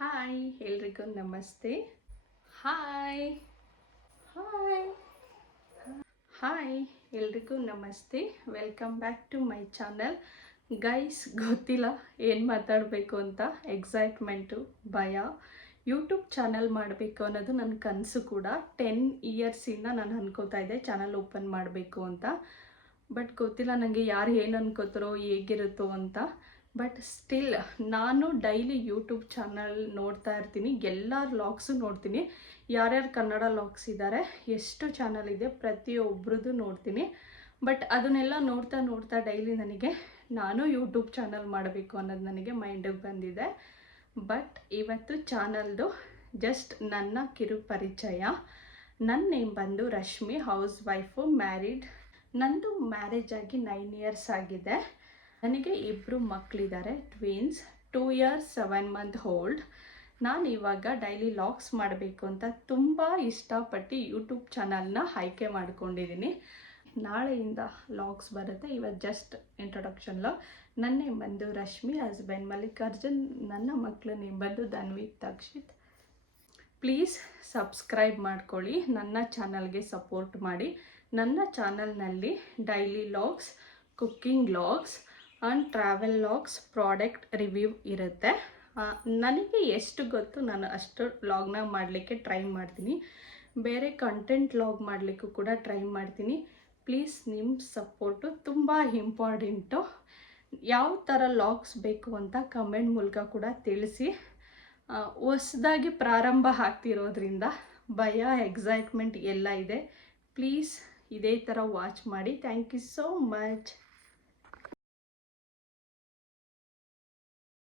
Hi ಎಲ್ರಿಗೂ ನಮಸ್ತೆ. Hi hi hi ಎಲ್ರಿಗೂ ನಮಸ್ತೆ. Welcome back to my channel. Guys, ಗೊತ್ತಿಲ್ಲ ಏನು ಮಾತಾಡಬೇಕು ಅಂತ. ಎಕ್ಸೈಟ್ಮೆಂಟು, ಭಯ. ಯೂಟ್ಯೂಬ್ ಚಾನಲ್ ಮಾಡಬೇಕು ಅನ್ನೋದು ನನ್ನ ಕನಸು ಕೂಡ. 10 ಇಯರ್ಸಿಂದ ನಾನು ಅನ್ಕೋತಾ ಇದ್ದೆ ಚಾನಲ್ ಓಪನ್ ಮಾಡಬೇಕು ಅಂತ. ಬಟ್ ಗೊತ್ತಿಲ್ಲ ನನಗೆ ಯಾರು ಏನು ಅನ್ಕೋತಾರೋ ಹೇಗಿರುತ್ತೋ ಅಂತ. ಬಟ್ ಸ್ಟಿಲ್ ನಾನು ಡೈಲಿ ಯೂಟ್ಯೂಬ್ ಚಾನಲ್ ನೋಡ್ತಾ ಇರ್ತೀನಿ, ಎಲ್ಲ ವ್ಲಾಗ್ಸು ನೋಡ್ತೀನಿ. ಯಾರ್ಯಾರು ಕನ್ನಡ ವ್ಲಾಗ್ಸ್ ಇದ್ದಾರೆ, ಎಷ್ಟು ಚಾನಲ್ ಇದೆ ಪ್ರತಿಯೊಬ್ಬರದ್ದು ನೋಡ್ತೀನಿ. ಬಟ್ ಅದನ್ನೆಲ್ಲ ನೋಡ್ತಾ ನೋಡ್ತಾ ಡೈಲಿ ನನಗೆ ನಾನು ಯೂಟ್ಯೂಬ್ ಚಾನಲ್ ಮಾಡಬೇಕು ಅನ್ನೋದು ನನಗೆ ಮೈಂಡಿಗೆ ಬಂದಿದೆ. ಬಟ್ ಇವತ್ತು ಚಾನಲ್ದು ಜಸ್ಟ್ ನನ್ನ ಕಿರು ಪರಿಚಯ. ನನ್ನ ನೇಮ್ ಬಂದು ರಶ್ಮಿ, ಹೌಸ್ ವೈಫು, ಮ್ಯಾರಿಡ್. ನಂದು ಮ್ಯಾರೇಜ್ ಆಗಿ 9 ಇಯರ್ಸ್ ಆಗಿದೆ. ನನಗೆ 2 ಮಕ್ಕಳಿದ್ದಾರೆ, ಟ್ವಿನ್ಸ್. 2 years 7 month old. ನಾನು ಇವಾಗ ಡೈಲಿ ವ್ಲಾಗ್ಸ್ ಮಾಡಬೇಕು ಅಂತ ತುಂಬ ಇಷ್ಟಪಟ್ಟು ಯೂಟ್ಯೂಬ್ ಚಾನಲ್ನ ಆಯ್ಕೆ ಮಾಡ್ಕೊಂಡಿದ್ದೀನಿ. ನಾಳೆಯಿಂದ ವ್ಲಾಗ್ಸ್ ಬರುತ್ತೆ. ಇವತ್ತು ಜಸ್ಟ್ ಇಂಟ್ರೊಡಕ್ಷನ್ ವ್ಲಾಗ್. ನನ್ನ ನೇಮ್ ಬಂದು ರಶ್ಮಿ, ಹಸ್ಬೆಂಡ್ ಮಲ್ಲಿಕಾರ್ಜುನ್, ನನ್ನ ಮಕ್ಕಳ ನೇಮ್ ಬಂದು ಧನ್ವಿತ್, ತಕ್ಷಿತ್. ಪ್ಲೀಸ್ ಸಬ್ಸ್ಕ್ರೈಬ್ ಮಾಡ್ಕೊಳ್ಳಿ, ನನ್ನ ಚಾನಲ್ಗೆ ಸಪೋರ್ಟ್ ಮಾಡಿ. ನನ್ನ ಚಾನಲ್ನಲ್ಲಿ daily vlogs, cooking vlogs and travel vlogs, product review ಇರುತ್ತೆ. ನನಗೆ ಎಷ್ಟು ಗೊತ್ತು ನಾನು ಅಷ್ಟು ವ್ಲಾಗ್ನ ಮಾಡಲಿಕ್ಕೆ ಟ್ರೈ ಮಾಡ್ತೀನಿ. ಬೇರೆ ಕಂಟೆಂಟ್ ವ್ಲಾಗ್ ಮಾಡಲಿಕ್ಕೂ ಕೂಡ ಟ್ರೈ ಮಾಡ್ತೀನಿ. ಪ್ಲೀಸ್ ನಿಮ್ಮ ಸಪೋರ್ಟು ತುಂಬ ಇಂಪಾರ್ಟೆಂಟು. ಯಾವ ಥರ ವ್ಲಾಗ್ಸ್ ಬೇಕು ಅಂತ ಕಮೆಂಟ್ ಮೂಲಕ ಕೂಡ ತಿಳಿಸಿ. ಹೊಸದಾಗಿ ಪ್ರಾರಂಭ ಆಗ್ತಿರೋದ್ರಿಂದ ಭಯ, ಎಕ್ಸೈಟ್ಮೆಂಟ್ ಎಲ್ಲ ಇದೆ. ಪ್ಲೀಸ್ ಇದೇ ಥರ ವಾಚ್ ಮಾಡಿ. Thank you so much.